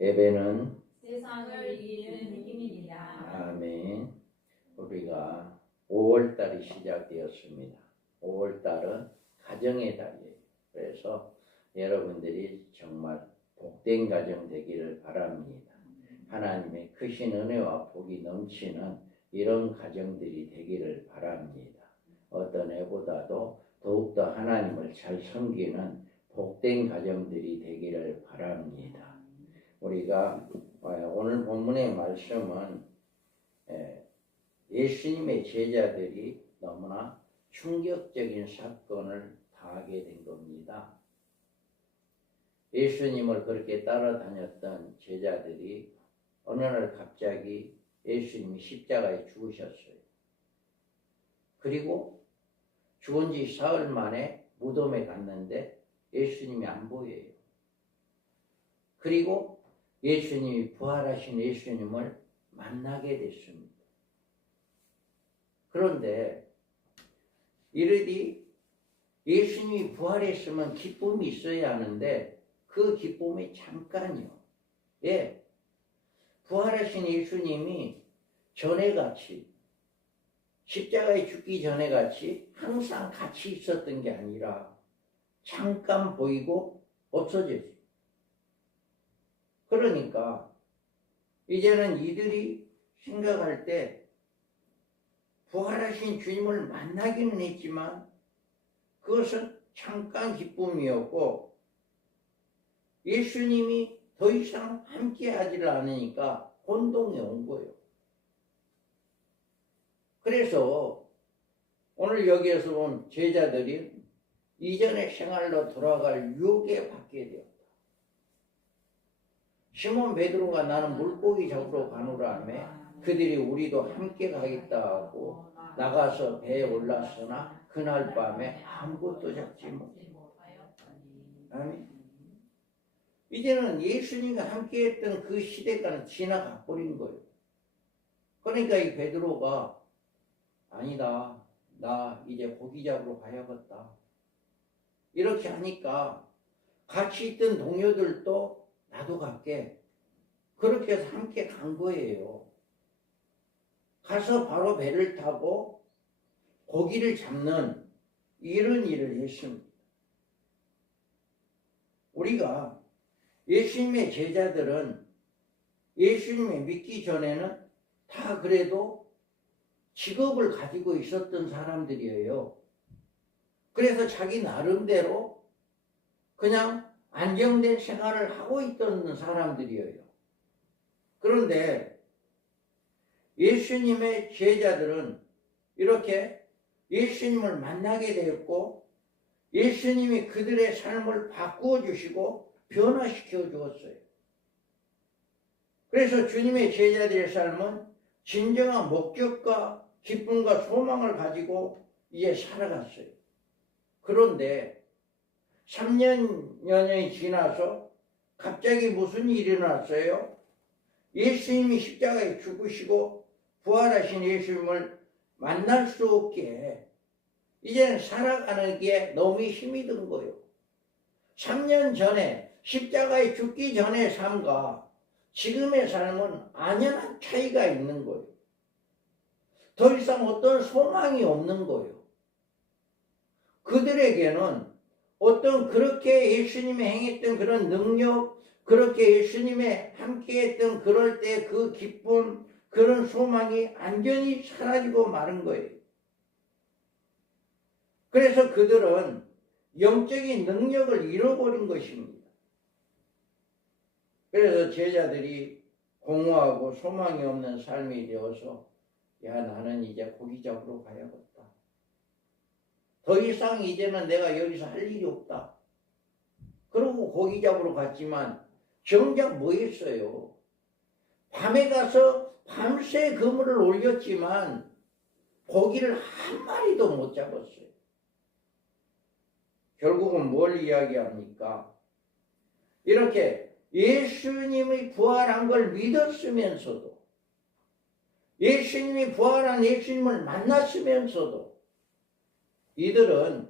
예배는 세상을 이기는 힘입니다. 아멘. 우리가 5월달이 시작되었습니다. 5월달은 가정의 달이에요. 그래서 여러분들이 정말 복된 가정 되기를 바랍니다. 하나님의 크신 은혜와 복이 넘치는 이런 가정들이 되기를 바랍니다. 어떤 애보다도 더욱더 하나님을 잘 섬기는 복된 가정들이 되기를 바랍니다. 우리가 오늘 본문의 말씀은 예수님의 제자들이 너무나 충격적인 사건을 당하게 된 겁니다. 예수님을 그렇게 따라다녔던 제자들이 어느 날 갑자기 예수님이 십자가에 죽으셨어요. 그리고 죽은 지 사흘 만에 무덤에 갔는데 예수님이 안 보여요. 그리고 예수님이 부활하신 예수님을 만나게 됐습니다. 그런데 이르디 예수님이 부활했으면 기쁨이 있어야 하는데 그 기쁨이 잠깐이요. 부활하신 예수님이 전에같이 십자가에 죽기 전에같이 항상 같이 있었던 게 아니라 잠깐 보이고 없어졌어요. 그러니까 이제는 이들이 생각할 때 부활하신 주님을 만나기는 했지만 그것은 잠깐 기쁨이었고 예수님이 더 이상 함께 하지를 않으니까 혼동이 온 거예요. 그래서 오늘 여기에서 본 제자들이 이전의 생활로 돌아갈 유혹에 받게 되었다. 시몬 베드로가 나는 물고기 잡으러 가노라 하며 그들이 우리도 함께 가겠다 하고 나가서 배에 올랐으나 그날 밤에 아무것도 잡지 못하여 아멘. 이제는 예수님과 함께 했던 그 시대가 지나가 버린 거예요. 그러니까 이 베드로가 아니다, 나 이제 고기 잡으러 가야겠다 이렇게 하니까 같이 있던 동료들도 나도 갈게 그렇게 해서 함께 간 거예요. 가서 바로 배를 타고 고기를 잡는 이런 일을 했습니다. 우리가 예수님의 제자들은 예수님을 믿기 전에는 다 그래도 직업을 가지고 있었던 사람들이에요. 그래서 자기 나름대로 그냥 안정된 생활을 하고 있던 사람들이에요. 그런데 예수님의 제자들은 이렇게 예수님을 만나게 되었고 예수님이 그들의 삶을 바꾸어 주시고 변화시켜 주었어요. 그래서 주님의 제자들의 삶은 진정한 목적과 기쁨과 소망을 가지고 이제 살아갔어요. 그런데 3년이 지나서 갑자기 무슨 일이 일어났어요? 예수님이 십자가에 죽으시고 부활하신 예수님을 만날 수 없게 이제는 살아가는 게 너무 힘이 든 거예요. 3년 전에 십자가에 죽기 전의 삶과 지금의 삶은 안연한 차이가 있는 거예요. 더 이상 어떤 소망이 없는 거예요. 그들에게는 어떤 그렇게 예수님이 행했던 그런 능력, 그렇게 예수님의 함께했던 그럴 때 그 기쁨, 그런 소망이 완전히 사라지고 마른 거예요. 그래서 그들은 영적인 능력을 잃어버린 것입니다. 그래서 제자들이 공허하고 소망이 없는 삶이 되어서 야 나는 이제 고기 잡으러 가야겠다. 더 이상 이제는 내가 여기서 할 일이 없다. 그러고 고기 잡으러 갔지만 정작 뭐 했어요? 밤에 가서 밤새 그물을 올렸지만 고기를 한 마리도 못 잡았어요. 결국은 뭘 이야기합니까? 이렇게 예수님이 부활한 걸 믿었으면서도 예수님이 부활한 예수님을 만났으면서도 이들은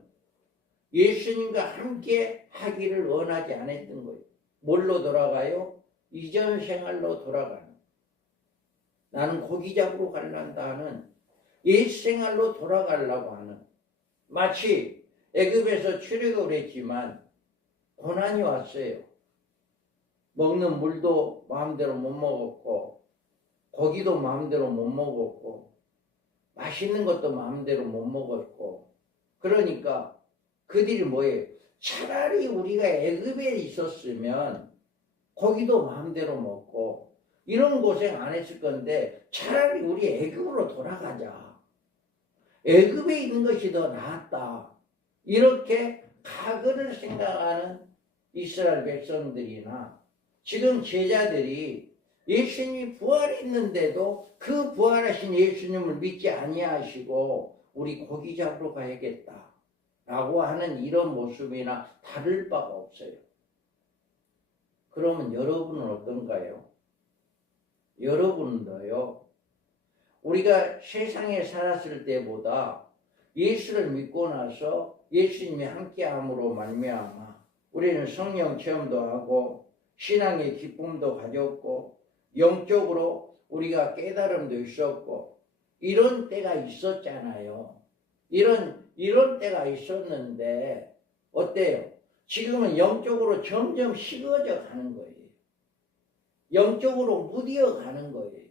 예수님과 함께 하기를 원하지 않았던 거예요. 뭘로 돌아가요? 이전 생활로 돌아가는, 나는 고기 잡으러 갈란다 하는 옛 생활로 돌아가려고 하는, 마치 애굽에서 출애굽을 했지만 고난이 왔어요. 먹는 물도 마음대로 못 먹었고, 고기도 마음대로 못 먹었고, 맛있는 것도 마음대로 못 먹었고, 그러니까 그들이 뭐예요? 차라리 우리가 애굽에 있었으면 고기도 마음대로 먹고 이런 고생 안 했을 건데, 차라리 우리 애굽으로 돌아가자. 애굽에 있는 것이 더 낫다. 이렇게 과거를 생각하는 이스라엘 백성들이나 지금 제자들이 예수님이 부활했는데도 그 부활하신 예수님을 믿지 아니하시고 우리 고기 잡으러 가야겠다 라고 하는 이런 모습이나 다를 바가 없어요. 그러면 여러분은 어떤가요? 여러분도요, 우리가 세상에 살았을 때보다 예수를 믿고 나서 예수님이 함께함으로 말미암아 우리는 성령 체험도 하고 신앙의 기쁨도 가졌고 영적으로 우리가 깨달음도 있었고 이런 때가 있었잖아요. 이런 때가 있었는데 어때요? 지금은 영적으로 점점 식어져 가는 거예요. 영적으로 무디어 가는 거예요.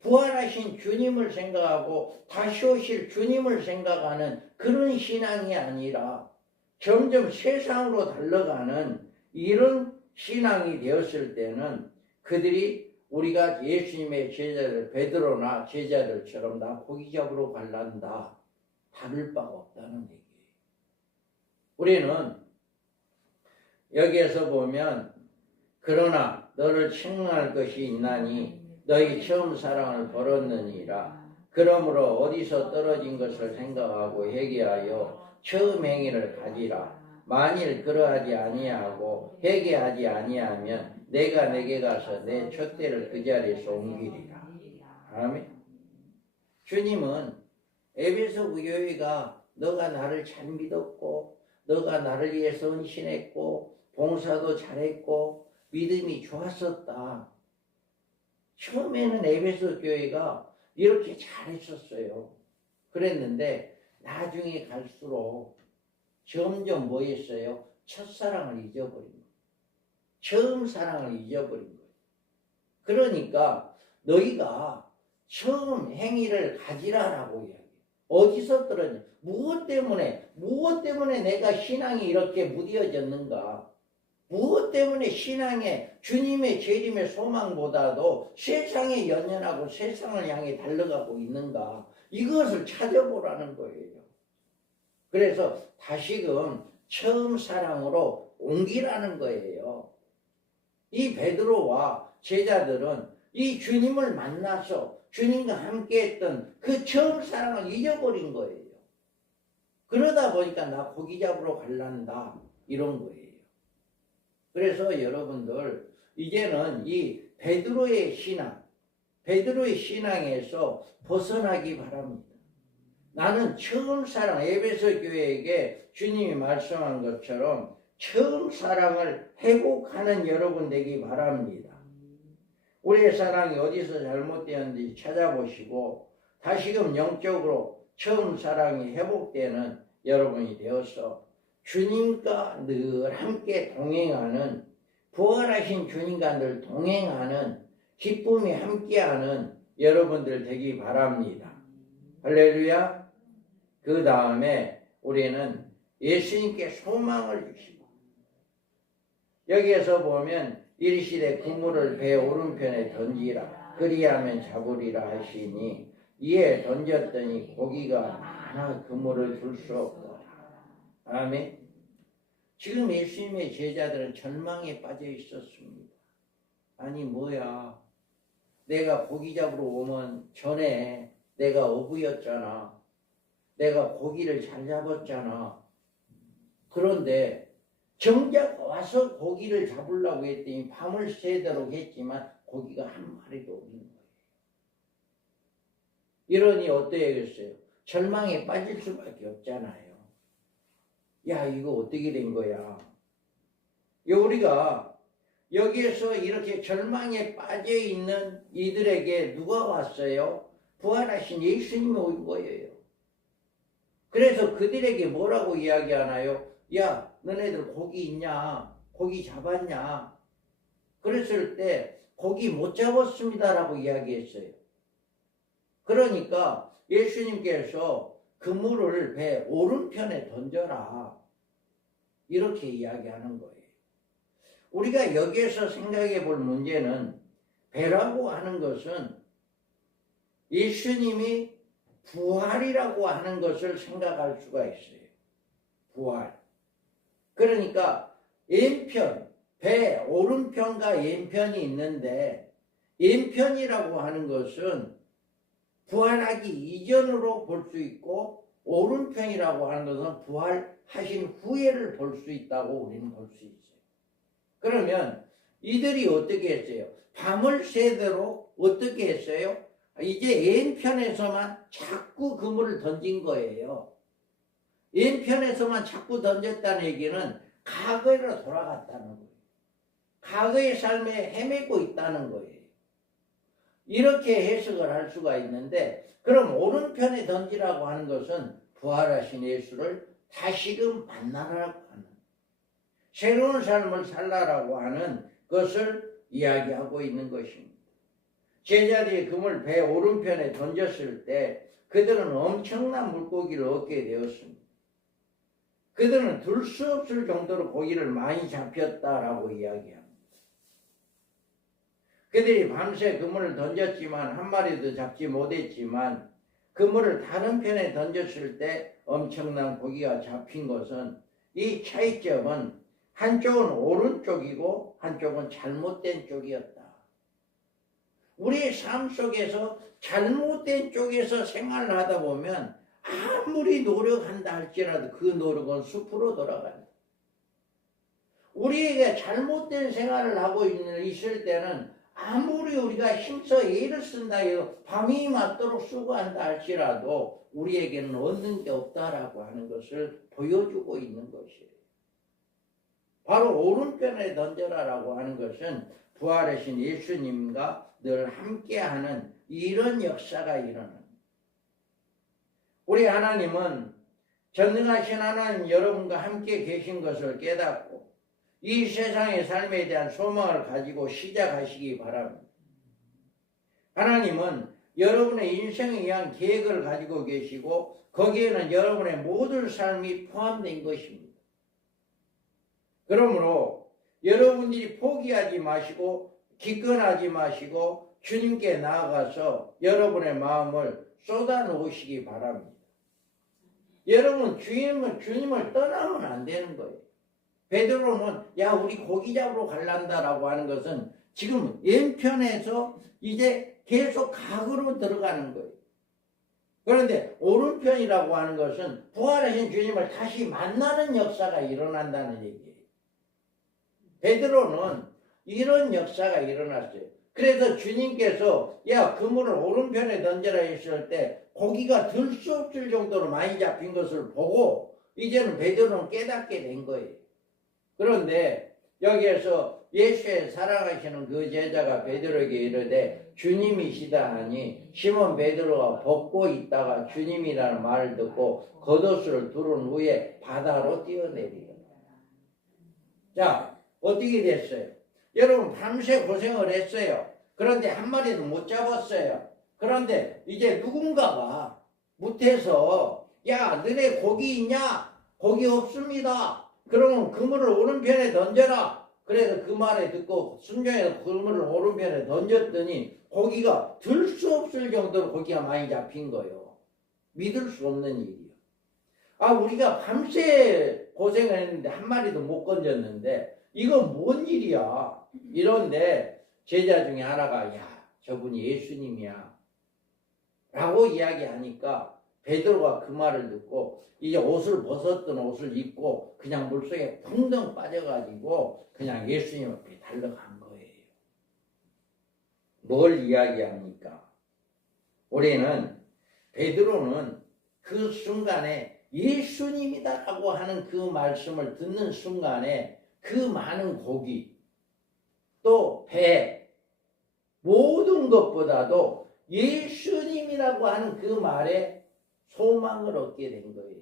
부활하신 주님을 생각하고 다시 오실 주님을 생각하는 그런 신앙이 아니라 점점 세상으로 달려가는 이런 신앙이 되었을 때는 그들이 우리가 예수님의 제자들, 베드로나 제자들처럼 나 고기 잡으러 갈란다 다를 바가 없다는 얘기예요. 우리는 여기에서 보면 그러나 너를 책망할 것이 있나니 너희 처음 사랑을 버렸느니라. 그러므로 어디서 떨어진 것을 생각하고 회개하여 처음 행위를 가지라. 만일 그러하지 아니하고 회개하지 아니하면 내가 내게 가서 내 촛대를 그 자리에서 옮기리라. 아멘. 주님은 에베소 교회가 너가 나를 잘 믿었고 너가 나를 위해서 헌신했고 봉사도 잘했고 믿음이 좋았었다. 처음에는 에베소 교회가 이렇게 잘했었어요. 그랬는데 나중에 갈수록 점점 뭐 했어요? 첫사랑을 잊어버린 거예요. 처음 사랑을 잊어버린 거예요. 그러니까 너희가 처음 행위를 가지라라고 이야기해요. 어디서 떨어져? 무엇 때문에 내가 신앙이 이렇게 무뎌졌는가? 무엇 때문에 신앙에 주님의 재림의 소망보다도 세상에 연연하고 세상을 향해 달려가고 있는가? 이것을 찾아보라는 거예요. 그래서 다시금 처음 사랑으로 옮기라는 거예요. 이 베드로와 제자들은 이 주님을 만나서 주님과 함께했던 그 처음 사랑을 잊어버린 거예요. 그러다 보니까 나 고기 잡으러 갈란다 이런 거예요. 그래서 여러분들 이제는 이 베드로의 신앙에서 벗어나기 바랍니다. 나는 처음 사랑, 에베소 교회에게 주님이 말씀한 것처럼 처음 사랑을 회복하는 여러분 되기 바랍니다. 우리의 사랑이 어디서 잘못되었는지 찾아보시고 다시금 영적으로 처음 사랑이 회복되는 여러분이 되어서 주님과 늘 함께 동행하는, 부활하신 주님과 늘 동행하는, 기쁨이 함께하는 여러분들 되기 바랍니다. 할렐루야. 그 다음에 우리는 예수님께 소망을 주시고, 여기에서 보면 이르시되 그물을 배 오른편에 던지라 그리하면 잡으리라 하시니 이에 던졌더니 고기가 많아 그물을 들 수 없더라. 아멘. 지금 예수님의 제자들은 절망에 빠져 있었습니다. 아니 뭐야, 내가 고기 잡으러 오면 전에 내가 어부였잖아. 내가 고기를 잘 잡았잖아. 그런데 정작 와서 고기를 잡으려고 했더니 밤을 새도록 했지만 고기가 한 마리도 없는 거예요. 이러니 어떠해야겠어요? 절망에 빠질 수밖에 없잖아요. 야, 이거 어떻게 된 거야? 우리가 여기에서 이렇게 절망에 빠져 있는 이들에게 누가 왔어요? 부활하신 예수님이 온 거예요. 그래서 그들에게 뭐라고 이야기하나요? 야, 너네들 고기 있냐? 고기 잡았냐? 그랬을 때 고기 못 잡았습니다라고 이야기했어요. 그러니까 예수님께서 그물을 배 오른편에 던져라. 이렇게 이야기하는 거예요. 우리가 여기에서 생각해 볼 문제는 배라고 하는 것은 예수님이 부활이라고 하는 것을 생각할 수가 있어요. 부활. 그러니까 왼편, 배 오른편과 왼편이 있는데 왼편이라고 하는 것은 부활하기 이전으로 볼 수 있고 오른편이라고 하는 것은 부활하신 후에를 볼 수 있다고 우리는 볼 수 있어요. 그러면 이들이 어떻게 했어요? 밤을 새도록 어떻게 했어요? 이제 왼편에서만 자꾸 그물을 던진 거예요. 왼편에서만 자꾸 던졌다는 얘기는 과거로 돌아갔다는 거예요. 과거의 삶에 헤매고 있다는 거예요. 이렇게 해석을 할 수가 있는데, 그럼 오른편에 던지라고 하는 것은 부활하신 예수를 다시금 만나라고 하는, 새로운 삶을 살라라고 하는 것을 이야기하고 있는 것입니다. 제자들이 그물 배 오른편에 던졌을 때 그들은 엄청난 물고기를 얻게 되었습니다. 그들은 들 수 없을 정도로 고기를 많이 잡혔다라고 이야기합니다. 그들이 밤새 그물을 던졌지만 한 마리도 잡지 못했지만 그물을 다른 편에 던졌을 때 엄청난 고기가 잡힌 것은, 이 차이점은 한쪽은 오른쪽이고 한쪽은 잘못된 쪽이었다. 우리의 삶 속에서 잘못된 쪽에서 생활을 하다 보면 아무리 노력한다 할지라도 그 노력은 숲으로 돌아간다. 우리에게 잘못된 생활을 하고 있을 때는 아무리 우리가 힘써 애를 쓴다 해도 밤이 맞도록 수고한다 할지라도 우리에게는 얻는 게 없다라고 하는 것을 보여주고 있는 것이에요. 바로 오른편에 던져라라고 하는 것은 부활하신 예수님과 늘 함께하는 이런 역사가 일어납니다. 우리 하나님은 전능하신 하나님 여러분과 함께 계신 것을 깨닫고 이 세상의 삶에 대한 소망을 가지고 시작하시기 바랍니다. 하나님은 여러분의 인생에 의한 계획을 가지고 계시고 거기에는 여러분의 모든 삶이 포함된 것입니다. 그러므로 여러분들이 포기하지 마시고 기권하지 마시고 주님께 나아가서 여러분의 마음을 쏟아놓으시기 바랍니다. 여러분 주님을 떠나면 안 되는 거예요. 베드로는 야 우리 고기 잡으러 갈란다라고 하는 것은 지금 왼편에서 이제 계속 각으로 들어가는 거예요. 그런데 오른편이라고 하는 것은 부활하신 주님을 다시 만나는 역사가 일어난다는 얘기예요. 베드로는 이런 역사가 일어났어요. 그래서 주님께서 야 그물을 오른편에 던져라 했을 때 고기가 들 수 없을 정도로 많이 잡힌 것을 보고 이제는 베드로는 깨닫게 된 거예요. 그런데 여기에서 예수의 사랑하시는 그 제자가 베드로에게 이르되 주님이시다 하니 시몬 베드로가 벗고 있다가 주님이라는 말을 듣고 겉옷을 두른 후에 바다로 뛰어내리더라. 자, 어떻게 됐어요? 여러분 밤새 고생을 했어요. 그런데 한 마리도 못 잡았어요. 그런데 이제 누군가가 못해서 야 너네 고기 있냐? 고기 없습니다. 그러면 그물을 오른편에 던져라. 그래서 그 말을 듣고 순종해서 그물을 오른편에 던졌더니 고기가 들 수 없을 정도로 고기가 많이 잡힌 거예요. 믿을 수 없는 일이에요. 아 우리가 밤새 고생을 했는데 한 마리도 못 건졌는데 이건 뭔 일이야. 이런데 제자 중에 하나가 야 저분이 예수님이야 라고 이야기하니까 베드로가 그 말을 듣고 이제 옷을 벗었던 옷을 입고 그냥 물속에 풍덩 빠져가지고 그냥 예수님 앞에 달려간 거예요. 뭘 이야기합니까? 우리는 베드로는 그 순간에 예수님이다라고 하는 그 말씀을 듣는 순간에 그 많은 고기, 또 배, 모든 것보다도 예수님이라고 하는 그 말에 소망을 얻게 된 거예요.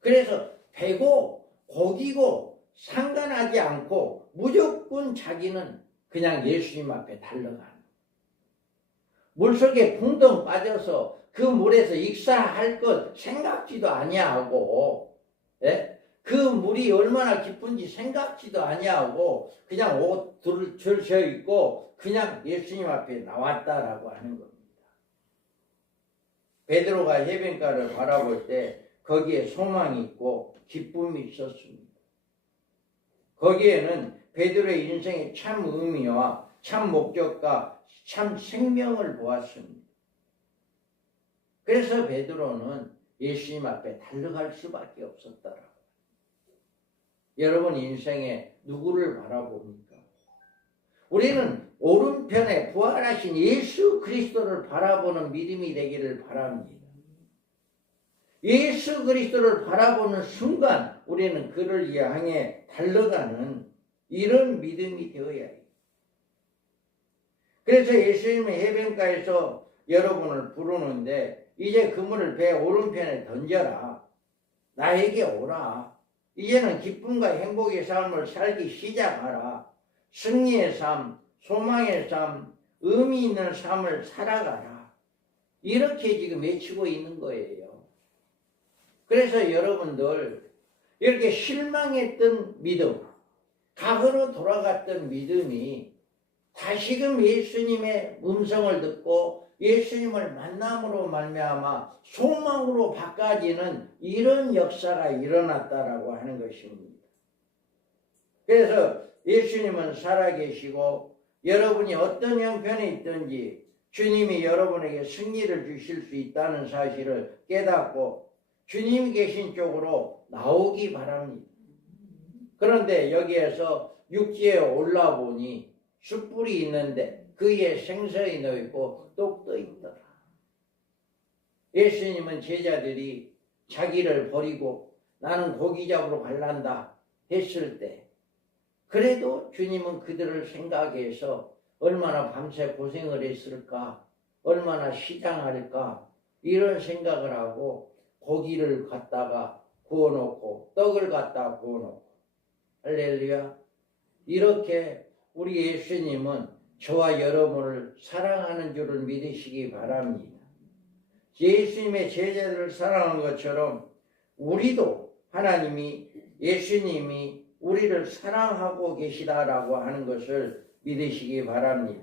그래서 배고 고기고 상관하지 않고 무조건 자기는 그냥 예수님 앞에 달려가는, 물속에 붕덩 빠져서 그 물에서 익사할 것 생각지도 아니하고, 예? 그 물이 얼마나 깊은지 생각지도 아니하고 그냥 옷을 줄쳐 입고 그냥 예수님 앞에 나왔다라고 하는 겁니다. 베드로가 해변가를 바라볼 때 거기에 소망이 있고 기쁨이 있었습니다. 거기에는 베드로의 인생의 참 의미와 참 목적과 참 생명을 보았습니다. 그래서 베드로는 예수님 앞에 달려갈 수밖에 없었더라고요. 여러분 인생에 누구를 바라봅니까? 우리는 오른편에 부활하신 예수 그리스도를 바라보는 믿음이 되기를 바랍니다. 예수 그리스도를 바라보는 순간 우리는 그를 향해 달려가는 이런 믿음이 되어야 해요. 그래서 예수님의 해변가에서 여러분을 부르는데 이제 그물을 배 오른편에 던져라. 나에게 오라. 이제는 기쁨과 행복의 삶을 살기 시작하라. 승리의 삶, 소망의 삶, 의미 있는 삶을 살아가라. 이렇게 지금 외치고 있는 거예요. 그래서 여러분들 이렇게 실망했던 믿음, 과거로 돌아갔던 믿음이 다시금 예수님의 음성을 듣고 예수님을 만남으로 말미암아 소망으로 바꿔지는 이런 역사가 일어났다라고 하는 것입니다. 그래서 예수님은 살아계시고 여러분이 어떤 형편에 있든지 주님이 여러분에게 승리를 주실 수 있다는 사실을 깨닫고 주님이 계신 쪽으로 나오기 바랍니다. 그런데 여기에서 육지에 올라보니 숯불이 있는데 그 위에 생선이 놓이고 떡도 있더라. 예수님은 제자들이 자기를 버리고 나는 고기 잡으러 갈란다 했을 때 그래도 주님은 그들을 생각해서 얼마나 밤새 고생을 했을까, 얼마나 시장할까 이런 생각을 하고 고기를 갖다가 구워놓고 떡을 갖다가 구워놓고, 할렐루야. 이렇게 우리 예수님은 저와 여러분을 사랑하는 줄을 믿으시기 바랍니다. 예수님의 제자들을 사랑한 것처럼 우리도 하나님이, 예수님이 우리를 사랑하고 계시다라고 하는 것을 믿으시기 바랍니다.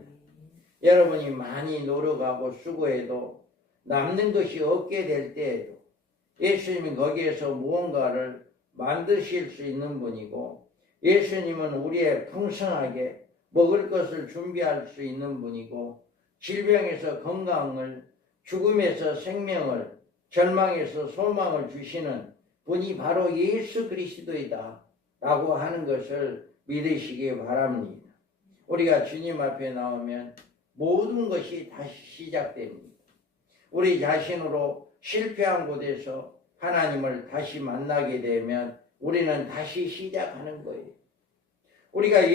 여러분이 많이 노력하고 수고해도 남는 것이 없게 될 때에도 예수님이 거기에서 무언가를 만드실 수 있는 분이고, 예수님은 우리의 풍성하게 먹을 것을 준비할 수 있는 분이고, 질병에서 건강을, 죽음에서 생명을, 절망에서 소망을 주시는 분이 바로 예수 그리스도이다 라고 하는 것을 믿으시기 바랍니다. 우리가 주님 앞에 나오면 모든 것이 다시 시작됩니다. 우리 자신으로 실패한 곳에서 하나님을 다시 만나게 되면 우리는 다시 시작하는 거예요. 우리가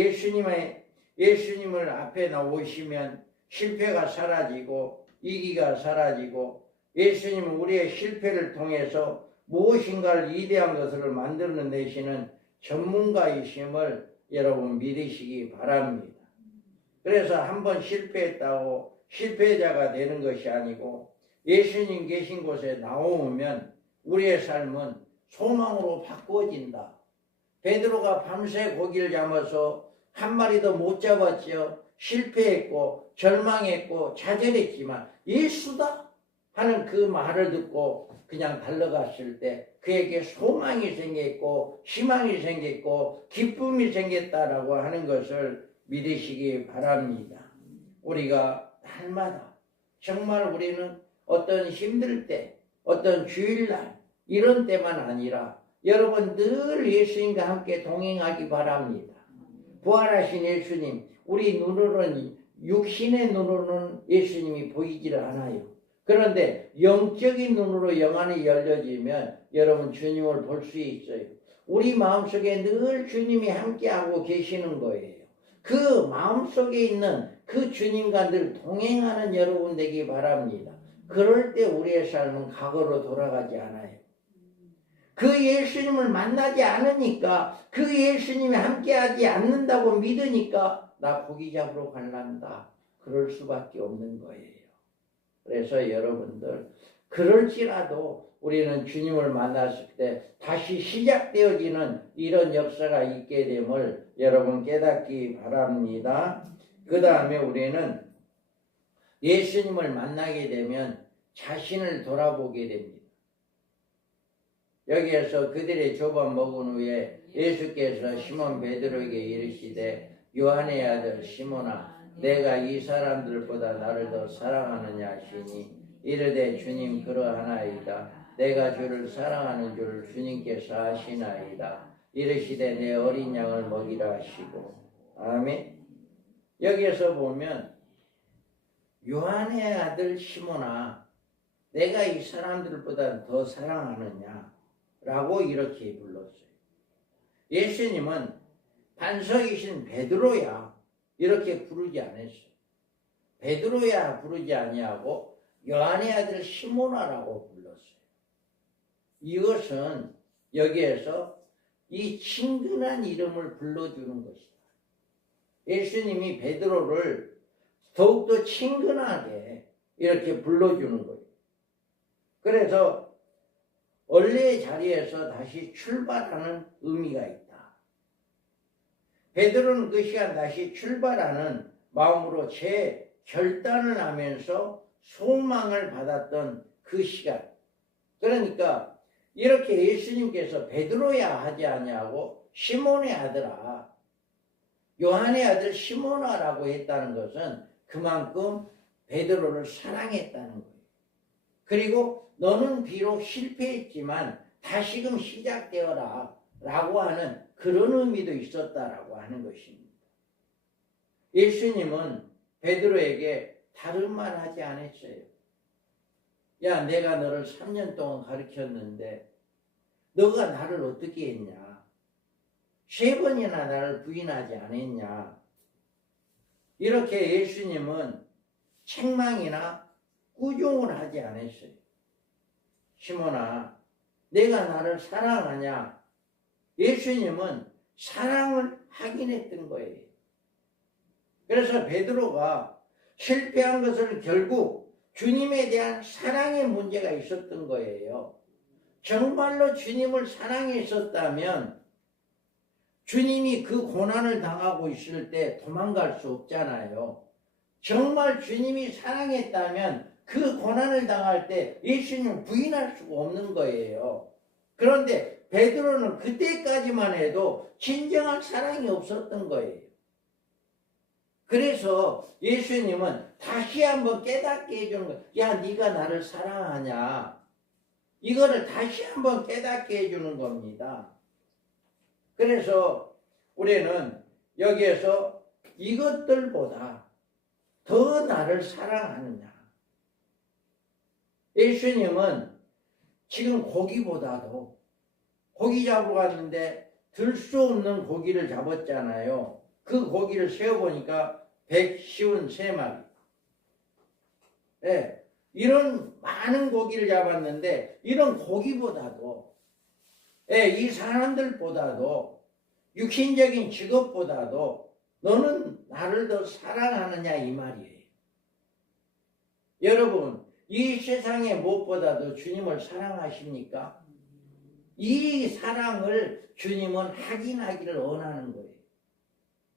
예수님을 앞에 나오시면 실패가 사라지고 이기가 사라지고, 예수님은 우리의 실패를 통해서 무엇인가를 위대한 것을 만들어내시는 전문가이심을 여러분 믿으시기 바랍니다. 그래서 한번 실패했다고 실패자가 되는 것이 아니고 예수님 계신 곳에 나오면 우리의 삶은 소망으로 바꾸어진다. 베드로가 밤새 고기를 잡아서 한 마리도 못 잡았죠. 실패했고 절망했고 좌절했지만 예수다 하는 그 말을 듣고 그냥 달려갔을 때 그에게 소망이 생겼고 희망이 생겼고 기쁨이 생겼다라고 하는 것을 믿으시기 바랍니다. 우리가 날마다 정말 우리는 어떤 힘들 때, 어떤 주일날 이런 때만 아니라 여러분 늘 예수님과 함께 동행하기 바랍니다. 부활하신 예수님, 우리 눈으로는, 육신의 눈으로는 예수님이 보이지를 않아요. 그런데 영적인 눈으로 영안이 열려지면 여러분 주님을 볼 수 있어요. 우리 마음속에 늘 주님이 함께하고 계시는 거예요. 그 마음속에 있는 그 주님과 늘 동행하는 여러분 되기 바랍니다. 그럴 때 우리의 삶은 과거로 돌아가지 않아요. 그 예수님을 만나지 않으니까, 그 예수님이 함께하지 않는다고 믿으니까 나 고기 잡으러 갈란다. 그럴 수밖에 없는 거예요. 그래서 여러분들, 그럴지라도 우리는 주님을 만났을 때 다시 시작되어지는 이런 역사가 있게 됨을 여러분 깨닫기 바랍니다. 그 다음에 우리는 예수님을 만나게 되면 자신을 돌아보게 됩니다. 여기에서 그들의 조반 먹은 후에 예수께서 시몬 베드로에게 이르시되 요한의 아들 시몬아 내가 이 사람들보다 나를 더 사랑하느냐 하시니 이르되 주님 그러하나이다. 내가 주를 사랑하는 줄 주님께서 아시나이다. 이르시되 내 어린 양을 먹이라 하시고. 아멘. 여기에서 보면 요한의 아들 시몬아 내가 이 사람들보다 더 사랑하느냐 라고 이렇게 불렀어요. 예수님은 반석이신 베드로야 이렇게 부르지 않았어요. 베드로야 부르지 아니하고 요한의 아들 시몬아라고 불렀어요. 이것은 여기에서 이 친근한 이름을 불러주는 것이다. 예수님이 베드로를 더욱더 친근하게 이렇게 불러주는 거예요. 그래서 원래의 자리에서 다시 출발하는 의미가 있다. 베드로는 그 시간 다시 출발하는 마음으로 재결단을 하면서 소망을 받았던 그 시간. 그러니까 이렇게 예수님께서 베드로야 하지 아니하고 시몬의 아들아, 요한의 아들 시몬아라고 했다는 것은 그만큼 베드로를 사랑했다는 거예요. 그리고 너는 비록 실패했지만 다시금 시작되어라 라고 하는 그런 의미도 있었다라고 하는 것입니다. 예수님은 베드로에게 다른 말 하지 않았어요. 야, 내가 너를 3년 동안 가르쳤는데 너가 나를 어떻게 했냐? 3번이나 나를 부인하지 않았냐? 이렇게 예수님은 책망이나 꾸중을 하지 않았어요. 시몬아, 내가 나를 사랑하냐? 예수님은 사랑을 하긴 했던 거예요. 그래서 베드로가 실패한 것은 결국 주님에 대한 사랑의 문제가 있었던 거예요. 정말로 주님을 사랑했었다면 주님이 그 고난을 당하고 있을 때 도망갈 수 없잖아요. 정말 주님이 사랑했다면 그 고난을 당할 때 예수님을 부인할 수가 없는 거예요. 그런데 베드로는 그때까지만 해도 진정한 사랑이 없었던 거예요. 그래서 예수님은 다시 한번 깨닫게 해주는 거예요. 야, 네가 나를 사랑하냐? 이거를 다시 한번 깨닫게 해주는 겁니다. 그래서 우리는 여기에서 이것들보다 더 나를 사랑하느냐? 예수님은 지금 고기보다도 고기 잡으러 갔는데 들 수 없는 고기를 잡았잖아요. 그 고기를 세어보니까 153마리. 네, 이런 많은 고기를 잡았는데 이런 고기보다도 이 사람들보다도 육신적인 직업보다도 너는 나를 더 사랑하느냐 이 말이에요. 여러분, 이 세상에 무엇보다도 주님을 사랑하십니까? 이 사랑을 주님은 확인하기를 원하는 거예요.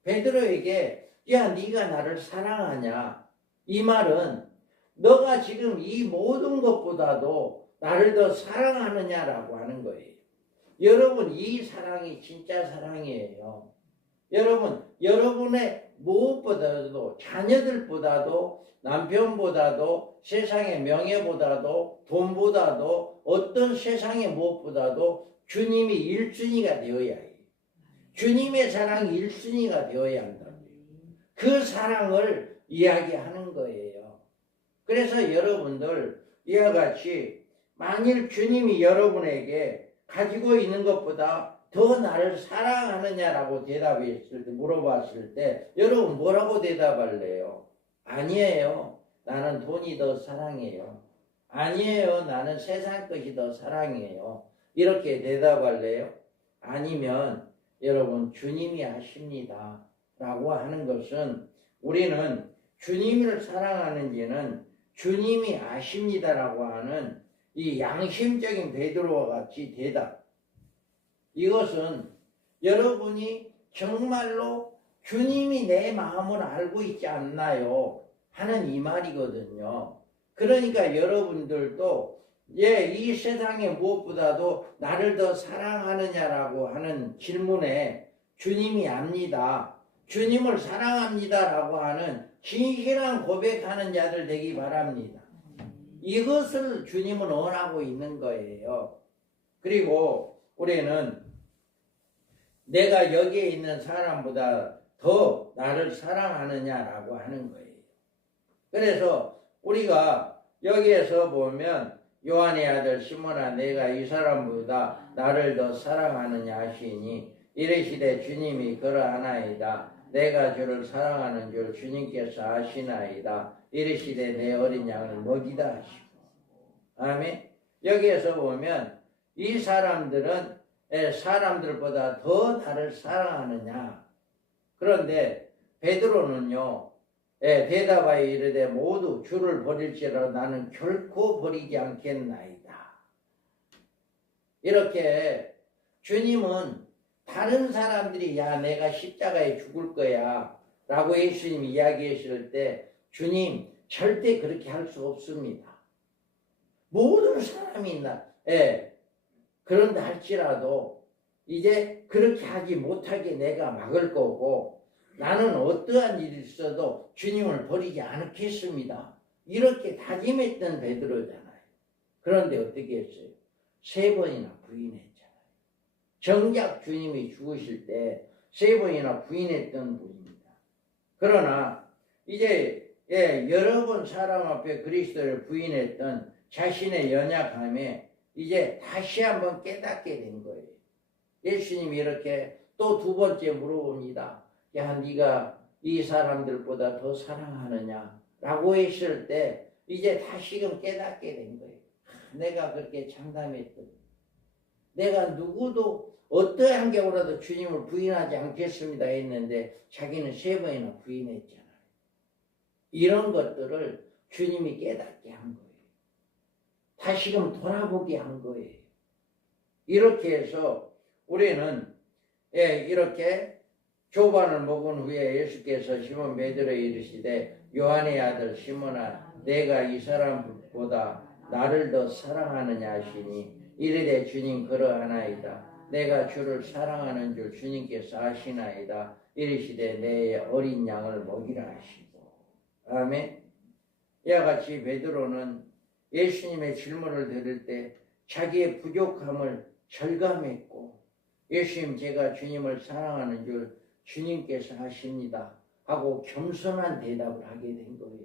베드로에게 야, 네가 나를 사랑하냐? 이 말은 너가 지금 이 모든 것보다도 나를 더 사랑하느냐라고 하는 거예요. 여러분, 이 사랑이 진짜 사랑이에요. 여러분, 여러분의 무엇보다도 자녀들보다도 남편보다도 세상의 명예보다도 돈보다도 어떤 세상의 무엇보다도 주님이 1순위가 되어야 해요. 주님의 사랑이 1순위가 되어야 한다고요. 그 사랑을 이야기하는 거예요. 그래서 여러분들 이와 같이 만일 주님이 여러분에게 가지고 있는 것보다 더 나를 사랑하느냐라고 물어봤을 때 여러분 뭐라고 대답할래요? 아니에요. 나는 돈이 더 사랑해요. 아니에요. 나는 세상 것이 더 사랑해요. 이렇게 대답할래요? 아니면 여러분 주님이 아십니다 라고 하는 것은 우리는 주님을 사랑하는지는 주님이 아십니다라고 하는 이 양심적인 베드로와 같이 대답. 이것은 여러분이 정말로 주님이 내 마음을 알고 있지 않나요? 하는 이 말이거든요. 그러니까 여러분들도 이 세상에 무엇보다도 나를 더 사랑하느냐라고 하는 질문에 주님이 압니다. 주님을 사랑합니다라고 하는 진실한 고백하는 자들 되기 바랍니다. 이것을 주님은 원하고 있는 거예요. 그리고 우리는 내가 여기에 있는 사람보다 더 나를 사랑하느냐라고 하는 거예요. 그래서 우리가 여기에서 보면 요한의 아들 시몬아 내가 이 사람보다 나를 더 사랑하느냐 하시니 이르시되 주님이 그러하나이다. 내가 주를 사랑하는 줄 주님께서 아시나이다. 이르시되 내 어린 양을 먹이다 하시고. 아멘. 여기에서 보면 이 사람들은 사람들보다 더 나를 사랑하느냐. 그런데 베드로는요. 대답하여 이르되 모두 주를 버릴지라도 나는 결코 버리지 않겠나이다. 이렇게 주님은 다른 사람들이 야 내가 십자가에 죽을 거야 라고 예수님이 이야기했을 때 주님 절대 그렇게 할 수 없습니다. 모든 사람이 그런다 할지라도 이제 그렇게 하지 못하게 내가 막을 거고 나는 어떠한 일이 있어도 주님을 버리지 않겠습니다. 이렇게 다짐했던 베드로잖아요. 그런데 어떻게 했어요? 3번이나 부인했잖아요. 정작 주님이 죽으실 때 3번이나 부인했던 분입니다. 그러나 이제 여러 번 사람 앞에 그리스도를 부인했던 자신의 연약함에 이제 다시 한번 깨닫게 된 거예요. 예수님이 이렇게 또 2번째 물어봅니다. 야 네가 이 사람들보다 더 사랑하느냐 라고 했을 때 이제 다시금 깨닫게 된 거예요. 내가 그렇게 장담했더니 내가 누구도 어떠한 경우라도 주님을 부인하지 않겠습니다 했는데 자기는 3번이나 부인했잖아요. 이런 것들을 주님이 깨닫게 한 거예요. 다시금 돌아보게 한 거예요. 이렇게 해서 우리는 이렇게 조반을 먹은 후에 예수께서 시몬 베드로에 이르시되 요한의 아들 시몬아 내가 이 사람보다 나를 더 사랑하느냐 하시니 이르되 주님 그러하나이다. 내가 주를 사랑하는 줄 주님께서 아시나이다. 이르시되 내 어린 양을 먹이라 하시고. 아멘. 이와 같이 베드로는 예수님의 질문을 들을 때 자기의 부족함을 절감했고 예수님 제가 주님을 사랑하는 줄 주님께서 하십니다 하고 겸손한 대답을 하게 된 거예요.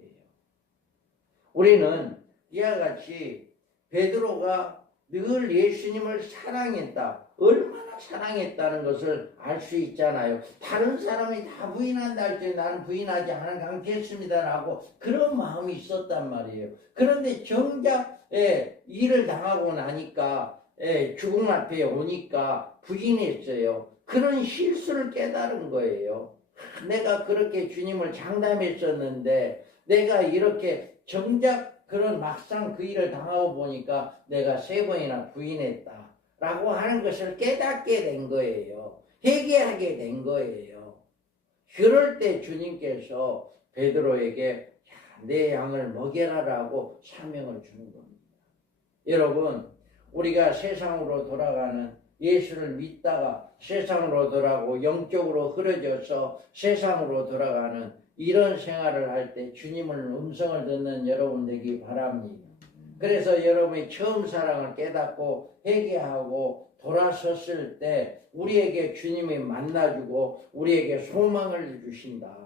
우리는 이와 같이 베드로가 늘 예수님을 사랑했다. 얼마나 사랑했다는 것을 알 수 있잖아요. 다른 사람이 다 부인한다 할 때 나는 부인하지 않겠습니다라고 그런 마음이 있었단 말이에요. 그런데 정작 일을 당하고 나니까 죽음 앞에 오니까 부인했어요. 그런 실수를 깨달은 거예요. 내가 그렇게 주님을 장담했었는데 내가 이렇게 정작 그런 막상 그 일을 당하고 보니까 내가 3번이나 부인했다 라고 하는 것을 깨닫게 된 거예요. 회개하게 된 거예요. 그럴 때 주님께서 베드로에게 내 양을 먹여라라고 사명을 주는 겁니다. 여러분 우리가 세상으로 돌아가는 예수를 믿다가 세상으로 돌아가고 영적으로 흐려져서 세상으로 돌아가는 이런 생활을 할 때 주님을 음성을 듣는 여러분 되기 바랍니다. 그래서 여러분이 처음 사랑을 깨닫고 회개하고 돌아섰을 때 우리에게 주님이 만나주고 우리에게 소망을 주신다.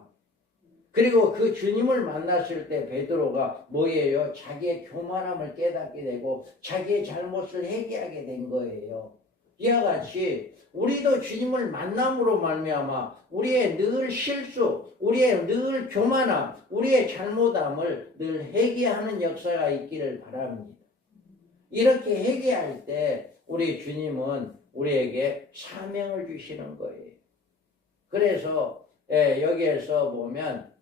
그리고 그 주님을 만났을 때 베드로가 뭐예요? 자기의 교만함을 깨닫게 되고 자기의 잘못을 회개하게 된 거예요. 이와 같이 우리도 주님을 만남으로 말미암아 우리의 늘 실수, 우리의 늘 교만함, 우리의 잘못함을 늘 회개하는 역사가 있기를 바랍니다. 이렇게 회개할 때 우리 주님은 우리에게 사명을 주시는 거예요. 그래서 여기에서 보면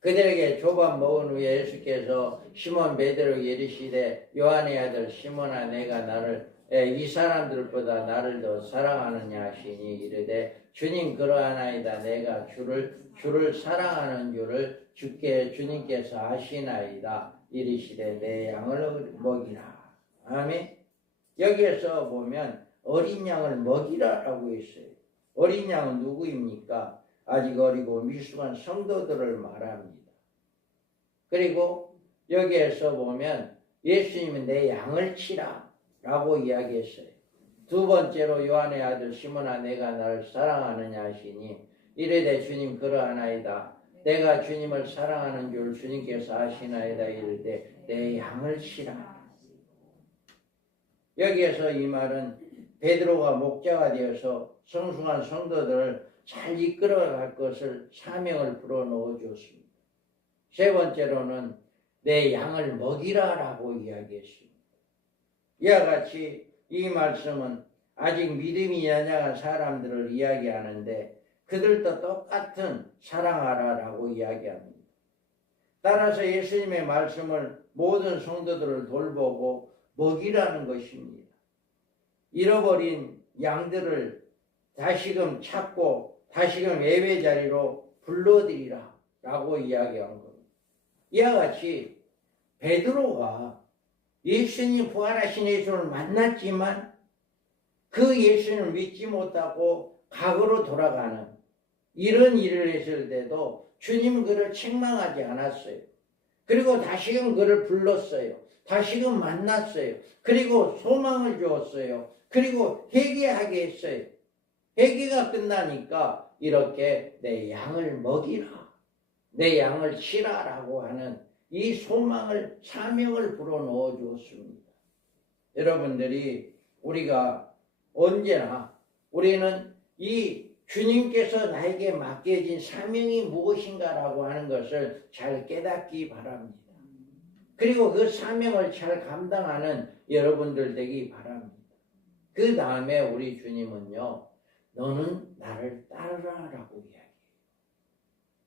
그들에게 조반 먹은 후에 예수께서 시몬 베드로에게 이르시되 요한의 아들 시몬아 내가 나를 이 사람들보다 나를 더 사랑하느냐 하시니 이르되 주님 그러하나이다 내가 주를 사랑하는 줄을 주님께서 아시나이다 이르시되 내 양을 먹이라. 아멘. 여기에서 보면 어린 양을 먹이라라고 했어요. 어린 양은 누구입니까? 아직 어리고 미숙한 성도들을 말합니다. 그리고 여기에서 보면 예수님은 내 양을 치라 라고 이야기했어요. 두 번째로 요한의 아들 시몬아 내가 나를 사랑하느냐 하시니 이르되 주님 그러하나이다 내가 주님을 사랑하는 줄 주님께서 아시나이다 이르되 내 양을 치라. 여기에서 이 말은 베드로가 목자가 되어서 성숙한 성도들을 잘 이끌어갈 것을 사명을 불어넣어 줬습니다. 세 번째로는 내 양을 먹이라라고 이야기했습니다. 이와 같이 이 말씀은 아직 믿음이 연약한 사람들을 이야기하는데 그들도 똑같은 사랑하라라고 이야기합니다. 따라서 예수님의 말씀을 모든 성도들을 돌보고 먹이라는 것입니다. 잃어버린 양들을 다시금 찾고 다시금 예배 자리로 불러들이라 라고 이야기한 겁니다. 이와 같이 베드로가 예수님 부활하신 예수를 만났지만 그 예수님을 믿지 못하고 과거로 돌아가는 이런 일을 했을 때도 주님은 그를 책망하지 않았어요. 그리고 다시금 그를 불렀어요. 다시금 만났어요. 그리고 소망을 주었어요. 그리고 회개하게 했어요. 회개가 끝나니까 이렇게 내 양을 먹이라, 내 양을 치라라고 하는 이 소망을 사명을 불어넣어 주었습니다. 여러분들이 우리가 언제나 우리는 이 주님께서 나에게 맡겨진 사명이 무엇인가라고 하는 것을 잘 깨닫기 바랍니다. 그리고 그 사명을 잘 감당하는 여러분들 되기 바랍니다. 그 다음에 우리 주님은요, 너는 나를 따르라라고 이야기해요.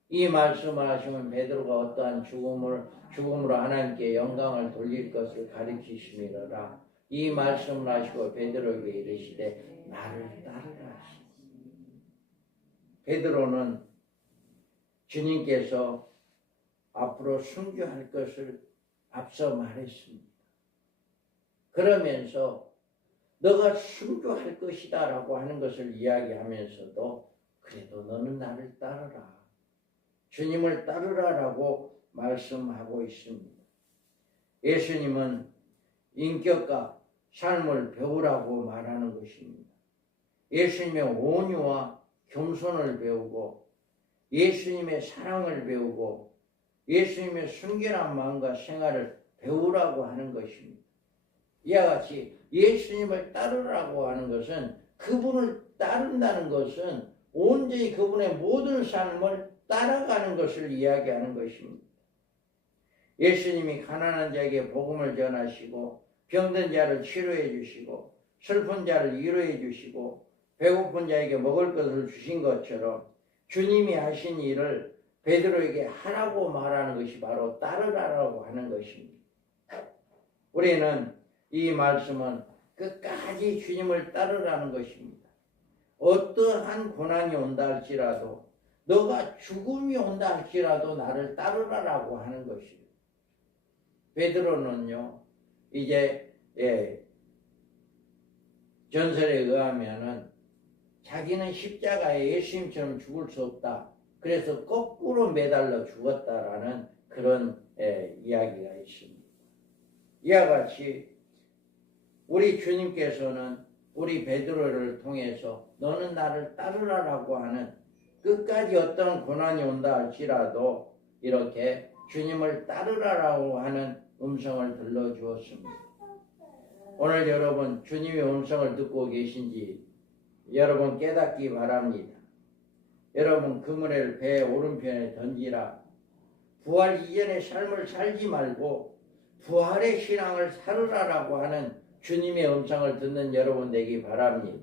이 말씀을 하시면 베드로가 어떠한 죽음으로 하나님께 영광을 돌릴 것을 가르치심이로라. 이 말씀을 하시고 베드로에게 이르시되 나를 따르라 하시니. 베드로는 주님께서 앞으로 순교할 것을 앞서 말했습니다. 그러면서 너가 순교할 것이다 라고 하는 것을 이야기하면서도 그래도 너는 나를 따르라, 주님을 따르라 라고 말씀하고 있습니다. 예수님은 인격과 삶을 배우라고 말하는 것입니다. 예수님의 온유와 겸손을 배우고 예수님의 사랑을 배우고 예수님의 순결한 마음과 생활을 배우라고 하는 것입니다. 이와 같이 예수님을 따르라고 하는 것은 그분을 따른다는 것은 온전히 그분의 모든 삶을 따라가는 것을 이야기하는 것입니다. 예수님이 가난한 자에게 복음을 전하시고 병든 자를 치료해 주시고 슬픈 자를 위로해 주시고 배고픈 자에게 먹을 것을 주신 것처럼 주님이 하신 일을 베드로에게 하라고 말하는 것이 바로 따르라라고 하는 것입니다. 우리는 이 말씀은 끝까지 주님을 따르라는 것입니다. 어떠한 고난이 온다 할지라도 너가 죽음이 온다 할지라도 나를 따르라라고 하는 것입니다. 베드로는요 이제 전설에 의하면은 자기는 십자가에 예수님처럼 죽을 수 없다. 그래서 거꾸로 매달려 죽었다라는 그런 이야기가 있습니다. 이와 같이 우리 주님께서는 우리 베드로를 통해서 너는 나를 따르라라고 하는 끝까지 어떤 고난이 온다 할지라도 이렇게 주님을 따르라라고 하는 음성을 들려주었습니다. 오늘 여러분 주님의 음성을 듣고 계신지 여러분 깨닫기 바랍니다. 여러분 그물을 배 오른편에 던지라. 부활 이전의 삶을 살지 말고 부활의 신앙을 살으라라고 하는 주님의 음성을 듣는 여러분 되기 바랍니다.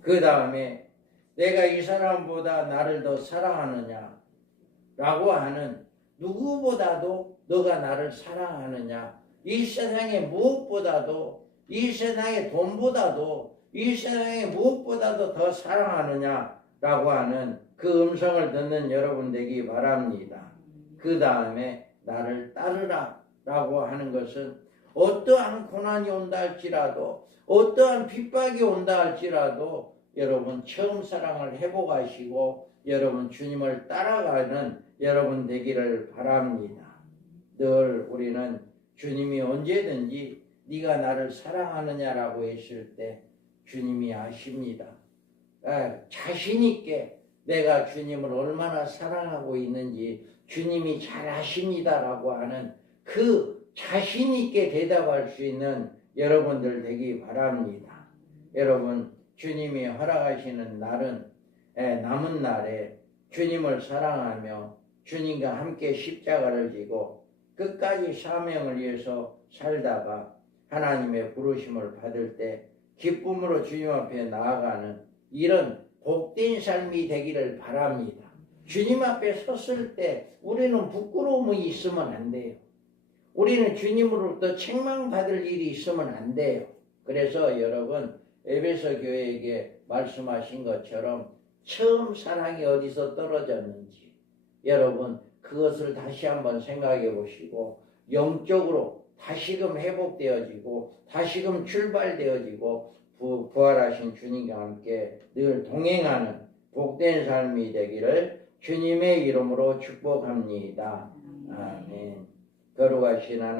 그 다음에 내가 이 사람보다 나를 더 사랑하느냐 라고 하는 누구보다도 너가 나를 사랑하느냐, 이 세상의 무엇보다도, 이 세상의 돈보다도, 이 세상의 무엇보다도 더 사랑하느냐 라고 하는 그 음성을 듣는 여러분 되기 바랍니다. 그 다음에 나를 따르라 라고 하는 것은 어떠한 고난이 온다 할지라도, 어떠한 핍박이 온다 할지라도 여러분 처음 사랑을 회복하시고 여러분 주님을 따라가는 여러분 되기를 바랍니다. 늘 우리는 주님이 언제든지 네가 나를 사랑하느냐라고 했을 때 주님이 아십니다. 자신 있게 내가 주님을 얼마나 사랑하고 있는지 주님이 잘 아십니다라고 하는 그 자신 있게 대답할 수 있는 여러분들 되기 바랍니다. 여러분 주님이 허락하시는 날은 남은 날에 주님을 사랑하며 주님과 함께 십자가를 지고 끝까지 사명을 위해서 살다가 하나님의 부르심을 받을 때 기쁨으로 주님 앞에 나아가는 이런 복된 삶이 되기를 바랍니다. 주님 앞에 섰을 때 우리는 부끄러움이 있으면 안 돼요. 우리는 주님으로부터 책망받을 일이 있으면 안 돼요. 그래서 여러분 에베소 교회에게 말씀하신 것처럼 처음 사랑이 어디서 떨어졌는지 여러분 그것을 다시 한번 생각해 보시고 영적으로 다시금 회복되어지고 다시금 출발되어지고 부활하신 주님과 함께 늘 동행하는 복된 삶이 되기를 주님의 이름으로 축복합니다. 아멘. 거룩하신 하나님